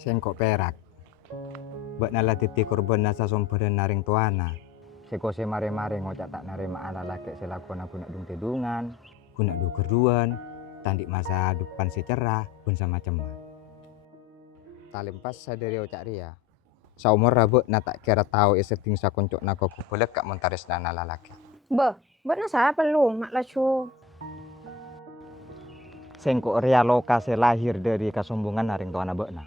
Sengkok perak. Bak nala titi korban nasa somperen naring tuana. Seko se mare-mare ngocak tak narema ala laki selakuan aku nak dung tedungan, aku nak dung keruan, tandik masa depan secerah, pun sama macam. Talim pas sadari ocak ria. Saumur rabu na tak kira tahu eseting sa koncok na kok boleh kak montaris nana lalaki. Bah, buat nasa apa lu, mak lacu. Sengkok ria lokasi lahir dari kesombongan naring tuana bekna.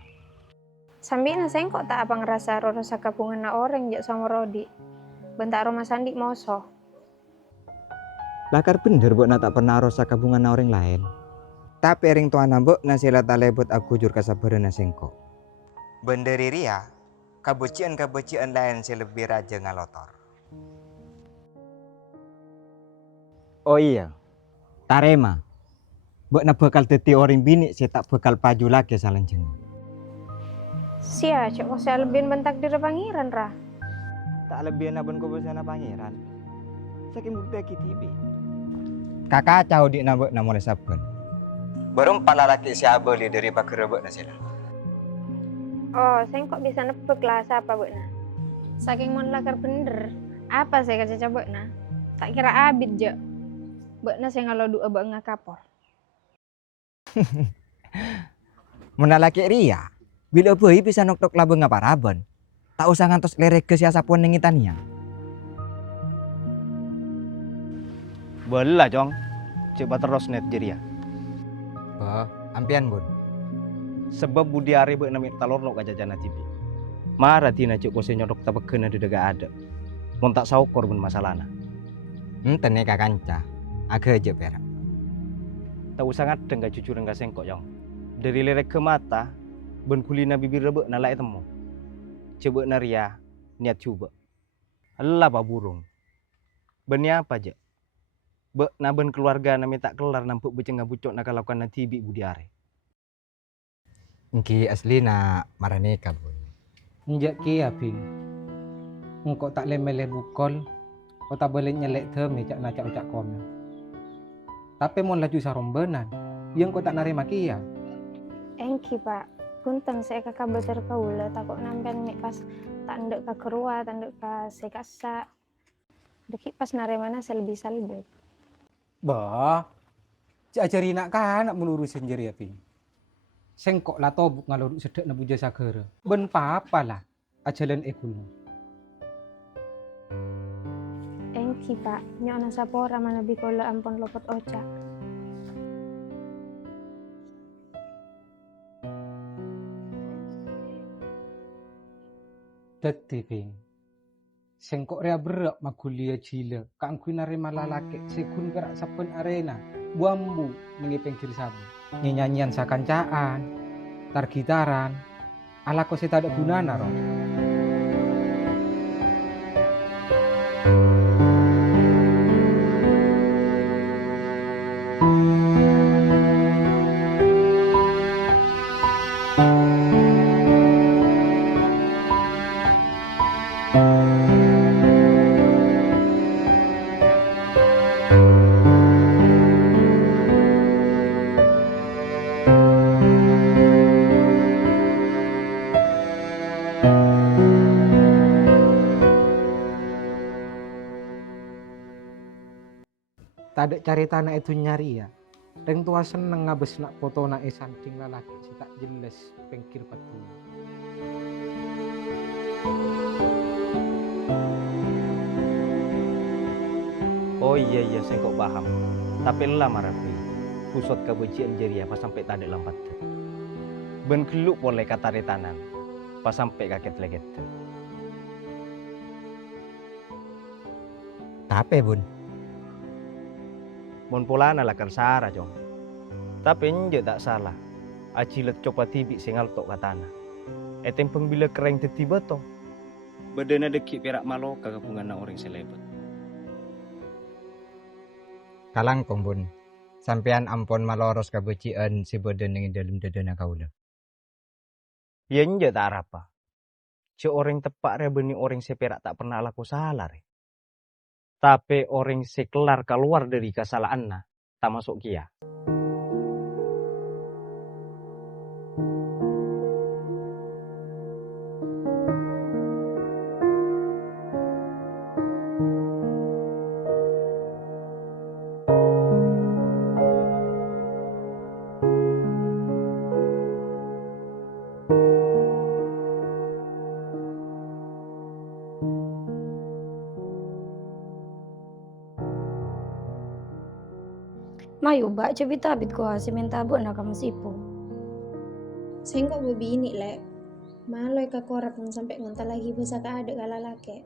Sambil na sengkok tak apa ngerasa rasa kapungan na orang jak sama Rodi. Bentak rumah sandi moso. Lakar bener bekna tak pernah rasa kabungan na orang lain. Tapi ring tuana bekna sila tak lebut aku jur kasabaran na sengkok. Benderi ria, kebencian lain selebih raja ngalotor. Oh iya, tarema. Bekna bakal teti orang bini saya tak bakal paju lagi salanjeng. Sia, cok saya lebih bentak diri pangeran ra. Tak lebih naben ko bersana pangeran. Saking bukti tibi. Kakak cau di nabek namole saben. Baru palalaki siapa li dari pakerebek na sila. Oh, sengkok bisa nepek lah siapa buat na. Saking mon lakar bener. Apa saya kaca coba na? Tak kira abid je. Buat na saya ngalau dua bang ngakapor. Menalaki ria. Bila boy bisa nok-nok labeng ngaparaban. Tak usah ngantos lerek ke siasa pun nengitania. Belah jong, coba terus net jadi ya. Oh, ampian bun. Sebab budi hari bek namik talor lo kajajana tibi. Marah tina cik kose nyodok tabak kena dedaga ada. Mon tak saukor bun masalahna. Tene kakanca, agak aja perak. Tak usah ngadeng gak jujur enggak sengkok jong. Dari lerek ke mata, ben kulina bibir rebek nalai temu. Coba naria niat coba. Allah pak burung. Beni apa aja? Bek naben keluarga nami tak kelar nampuk becengah bucok nak lakukan nanti bi budi are. Engki asli na maraneka bun. Njak ki api. Engkau tak lemele bukol, kau tak boleh nyelek themi cak nacak ucak komen. Tapi mon laju sarombenan, yang kau tak narima kia. Engki pak. Kuntang saya kakak beter kaula takut nampen mi pas tak ndek ka kerua, tak ndek ka sekasa. Deki pas naremana selebih salibet. Bah, cak ajari nak kan nak melurus sendiri api. Sengkok lah tobuk ngaloduk sedek na buja sagera. Ben papa lah, ajalan ekunu. Engki pak, nyok nasapora mana bikola ampon lopot ocak. Dati ping. Sengkok rea berak makulia cila. Kang kui narima lalake sekun gerak sapen arena. Buambu mengipeng kiri sabu. Nyanyian sakancaan. Tar gitaran. Ala ko tak ada gunana roh. Tak ada cari tanah itu nyari ya. Reng tua seneng ngabes nak foto nak samping lalaki si tak jelas pengkir patu. Oh iya sengkok paham. Tapi lah marapi. Pusat kebencian jadi apa sampai tak ada lambat. Ben keluk boleh kata retanan. Pas sampai kaget leget. Tapi bun. Mon pola lah karsara jong. Tapi nje tak salah. Acilet coba tibi singal tok katana. Etem pengbila kereng tetiba to. Badana dekik perak malo kagapungan na orang selebet. Kalangkong bun. Sampean ampon maloros kabecian si badan yang dalam dadana kaula. Ya nje tak apa. Ce orang tepak re beni orang seperak tak pernah laku salah re. Tapi orang sekelar keluar dari kesalahan na, tak masuk kia. Mayu bak cobi tabit ko seminta bu na kamu sipo. Sengkok bobi ini lek. Maloy ka korak mun sampai ngonta lagi basa ka ada galalake.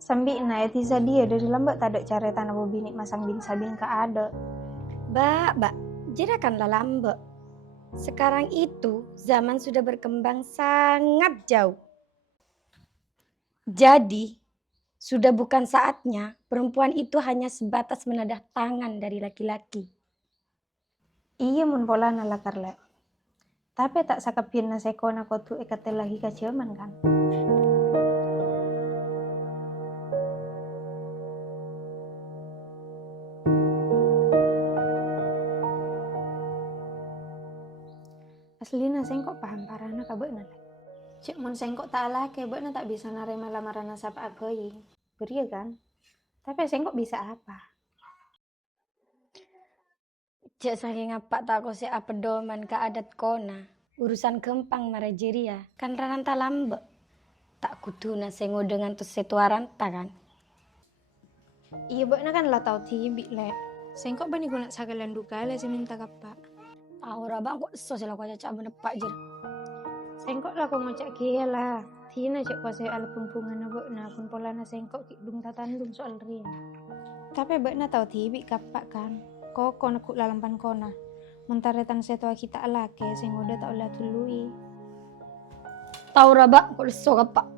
Sambi na etisa dia dari lambat tak ada cara tanah bobi ini masang bin sabin ka ada. Ba, jirakanlah lambe. Sekarang itu zaman sudah berkembang sangat jauh. Jadi, sudah bukan saatnya perempuan itu hanya sebatas menadah tangan dari laki-laki. Iya mun pola na lakar lek. Tapi tak sakapin na sekona ko tu ekatelahi ka ciaman kan. Aslina sengkok paham parana ka beuna lek. Cek mun sengkok tak lake beuna tak bisa narema lamaran sapa agoy. Beria kan? Tapi sengkok bisa apa? Cek saking apa tak kose apa doman ka adat kona. Urusan kempang marajeria kan rananta lambe. Tak kutuna sengo dengan tu setuaranta kan. Iya beuna kan lah tau tibi lek. Sengkok bani guna sagalan duka le seminta kappa. Aura bang kok so sila ko caca benepak jer. Sengkok lah ko ngocak kia lah. Tina cek kuasa ala pempungan na beuna pun pola na sengkok dung tatandung soal rin. Tapi beuna tau tibi kappa kan. Koko nakuk lalampan kona. Muntaretan setua kita alake sing udah tak ulah tului. Taura bang kok so kapak.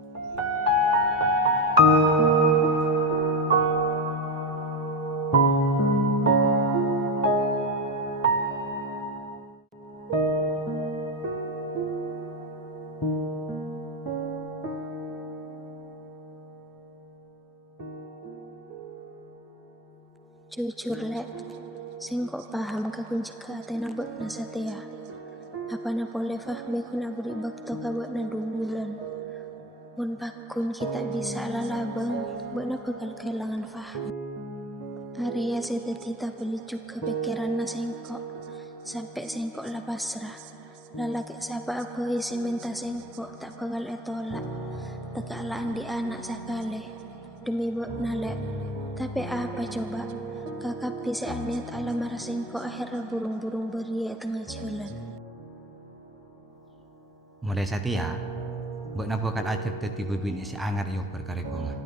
Jujur lek, sengkok paham ka kunci ka atena beuna satea. Apa na boleh fahmi kuna beri bakto ka beuna dululan. Mun pakun kita bisa lalabang, beuna bekal kehilangan faham. Area setetita beli juga pikiran na sengkok, sampai sengkok lah pasrah. Lalaki sapa aboy si minta sengkok tak bakal etolak. Tekalaan di anak sakale, demi beuna lek. Tapi apa coba? Kakak bisa niat alam marah sengkok akhirnya burung-burung beria tengah jalan. Mulai satia, buat napa kan ajar tertiba bini si angar yo perkarekongan.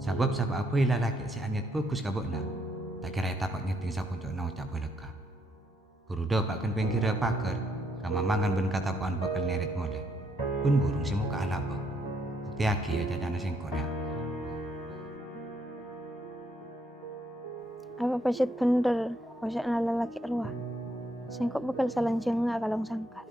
Sebab apa ilah laki si aniat fokus ka bokna. Tak kira tapak ngerti sa puncak nau cak beleka. Burudo pak kan pengkira paker, kama mangan ben kata puan bakal neret mole. Pun burung si muka alaba. Tiaki aja dana sengkoknya. Apa pasit bener, kosek na lalaki ruah. Sengkok bakal salanceng nga kalong sangkat.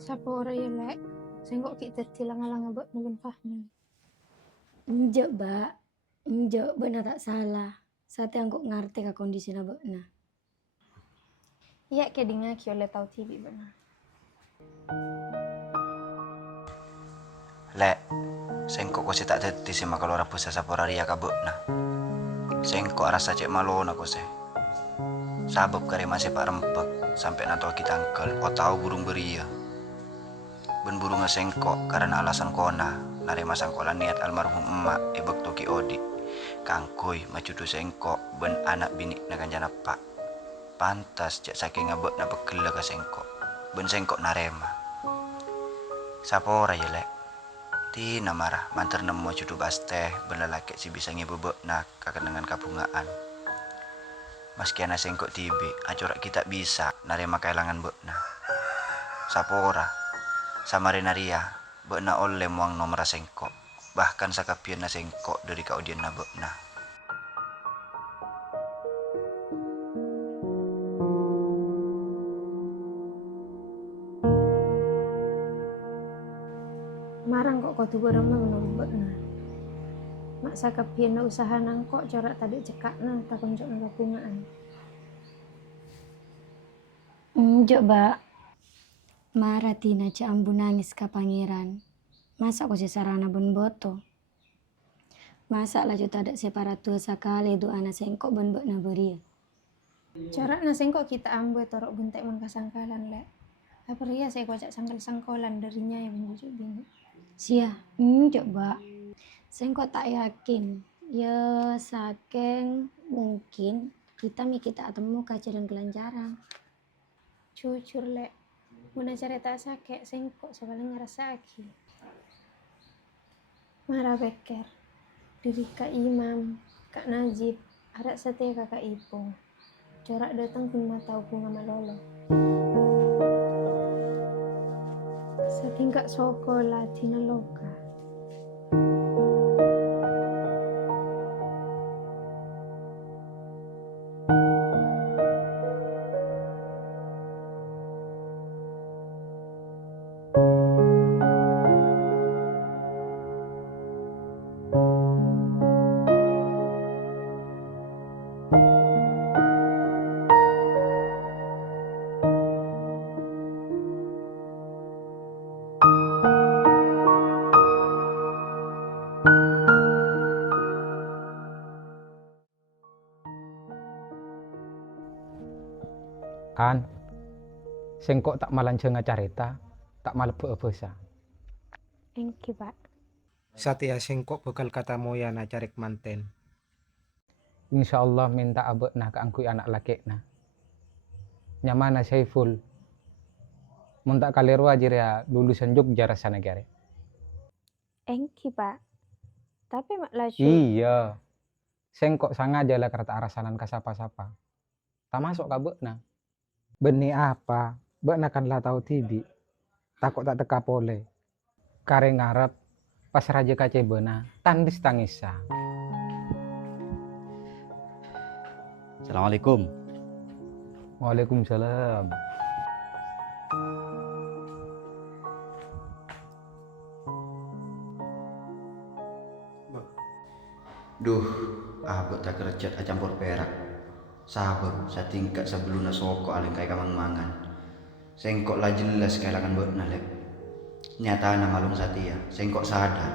Sapa ora ya lek? Sengkok kita tilang-alang abot nubun fahmi. Enjak ba, enjak beuna tak salah. Saat yang kok ngerti ka kondisi na beuna. Iya kayak dengar kyo le tau tibi benar. Lek, sengkok kose tak dadi sih kalau ora bisa saporaria kabukna. Sengkok rasa cek malona kose. Sabab kare masih pak rempek sampai nato kita angkel. O tahu burung beria. Ben burung sengkok karena alasan kona. Nare masangkola niat almarhum emak ebek toki odi. Kangkoi macudu sengkok ben anak bini na kanjana pak. Pantas cek saking ngabek na begela ka sengkok. Ben sengkok narema. Sapora ya lek. Tina marah mantar nemu cudu basteh ben lelaki si bisa ngebebek na kakenangan kabungaan. Meski ana sengkok tibi acorak kita bisa narema kehilangan bekna. Sapora sama renaria bekna oleh muang nomor sengkok. Bahkan sakapian na sengkok dari kaudian na bekna. Marang kok kau tuh remang nombok na. Maksa kapian na usaha nang kok corak tadi cekak na takon cok na kapungaan. Enjak ba. Marah tina ca ambu nangis ka pangeran. Masa ko si sarana bun boto. Masa lah juta ada separatua sakali do anak sengkok ben bek na beria. Corak na sengkok kita ambil torok buntek mun kasangkalan lek. Apa ria saya kocak sangkal-sangkolan darinya yang menjujuk bini. Sia, coba. Sengkok tak yakin. Ya saking mungkin kita temu kaca dan kelancaran. Jujur lek. Muna cerita sakit sengkok sepaling ngerasa aki. Marah beker. Diri Kak Imam, Kak Najib, arak setia kakak Ipung. Corak datang pun mata bunga malolo. Saking Kak Sokola tina loka. An, sengkok tak malanceng carita, tak malepe sa. Thank you, Pak. Satya sengkok bekal kata moya na carik manten. Insya Allah minta abek na keangkui anak laki na. Nyamana Saiful. Mun tak kaliru aja ya lulusan Jogja rasanya gare. Thank you, Pak. Tapi mak laju. Iya. Sengkok sangaja lah kata arasanan kasapa-sapa. Tak masuk kabek na. Beni apa? Bek na kan lah tahu tibi. Takut tak teka pole. Kare ngarep pas raja kace bena tandis tangisa. Assalamualaikum. Waalaikumsalam. Duh, abot tak kerjat campur perak. Sabab satingkat sebelumnya sokok aleng kai kamang mangan. Sengkok lah jelas kehilangan bot nalek. Nyata nama malung satia, sengkok sadar.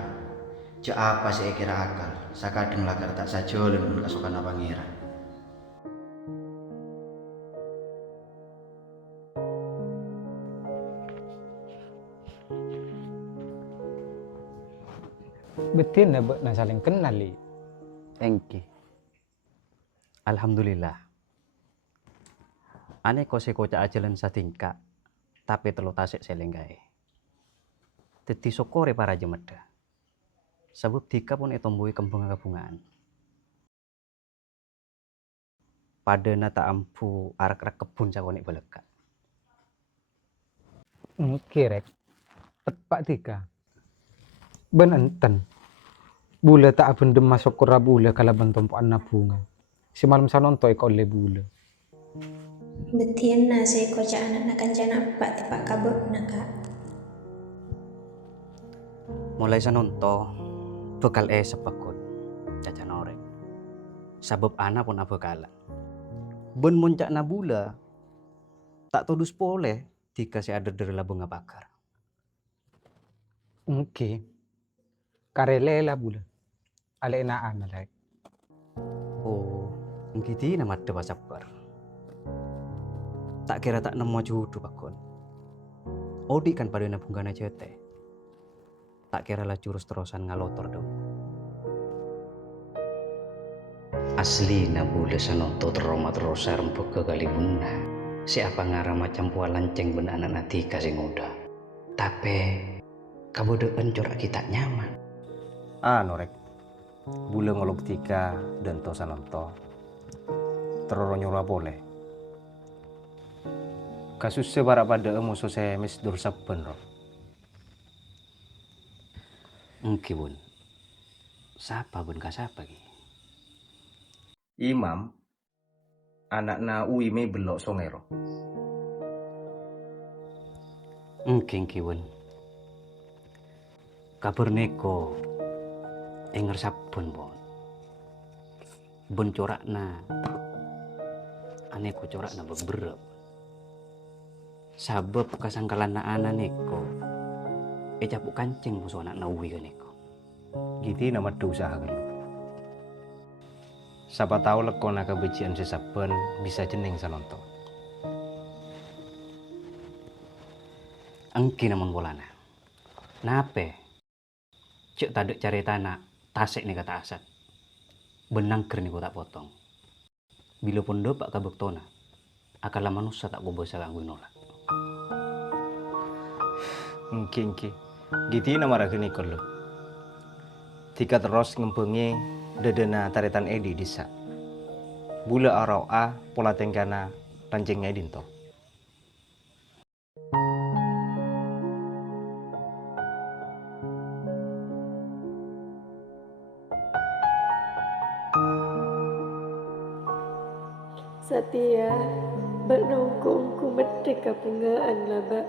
Ja apa sih kira akal, sakadeng lakar tak saja dan kasukan pangeran. Betin na bek na saling kenal li. Engki. Alhamdulillah. Ane kose kocak ajalan satingka, tapi telu tasik selenggai. Teti sokore para jemeda. Sebab dika pun etombui kembang kabungan. Pada nata ampu arak-arak kebun cakonik beleka. Kirek. Tepat tika. Ben enten. Bula tak abendem masuk kura bula kalaban tompokan na bunga. Si malam sanonto ikaw le bula. Betian na saya kocak anak na kancana pak tipak kabut na kak. Mulai sanonto, bekal sepakon. Caca noreng. Sabab anak pun abekalan. Ben muncak na bula. Tak tudus pole dikasih ada derla bunga bakar. Oke. Karele la bula. Ale na analek. Oh, ngiti nama dewa sabar. Tak kira tak nemu judu bakon. Odi kan pada nabunggana jete. Tak kira lah jurus terusan ngalotor dong. Asli nabula sanonto teroma terosa rempuk ke kali bunda. Siapa ngara macam puan lanceng benda anak nanti kasih muda. Tapi kamu depan corak kita nyaman. Norek. Bule ngolok tika dan to sanonto. Teroro nyuruh boleh. Kasus sebarak pada musuh saya mis dur saben roh. Engki bun. Siapa bun kasapa ki? Imam anak na uime belok songero. Engki bun. Kabar neko enger sabun bon. Bun corak na. Aneko corak na beberep. Sabab kasangkalan na ana neko. Capuk kancing musuh anak na uwi ka neko. Giti nama dosa gelu. Siapa tahu lekona kebencian sesapen bisa jeneng sanonto. Engki namun bolana. Nape? Cek tadek cari tanah, tasek nih kata asat. Benang ker nih tak potong. Bila pun dopak kabektona, akala manusia tak gue bisa gangguin nolak. Engki. Gitu nama ragini kalau. Tika terus ngempengi dedena taritan edi disa. Bula arau a pola tenggana pancing edin to. Satya, bak nongkongku medek kapungaan lah bak.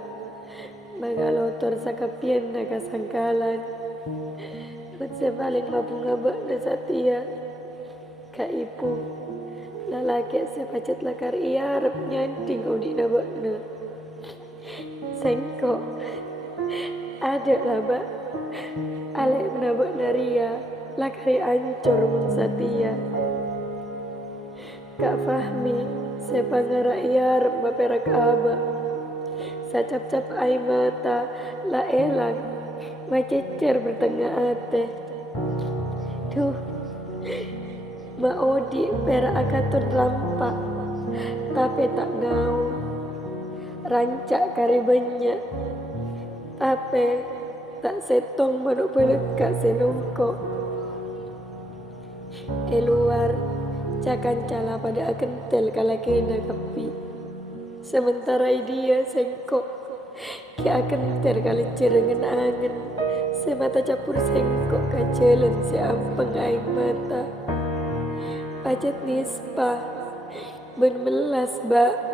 Magalotor sakapian na kasangkalan. Matsebalik mabunga bak na Satya. Kak ibu, lalaki sepacet lakar iarap nyanting odi na bak na. Sengko, ada lah bak. Alek na bak na ria, lakari ancor mun Satya. Kak Fahmi, sepangara iarap maperak aba. Sacap-cap air mata, la elang, macecer bertengah ate. Duh, ma odi perak akaton rampak, tapi tak ngau. Rancak kari banyak, tapi tak setong manuk pelut kak senungkok. Luar, cakan cala pada akentel kala kena kapi. Sementara dia sengkok, ki akan terkali cerengan angin. Semata capur sengkok kacelan seampeng aing mata. Pacet nispa, ben melas bak.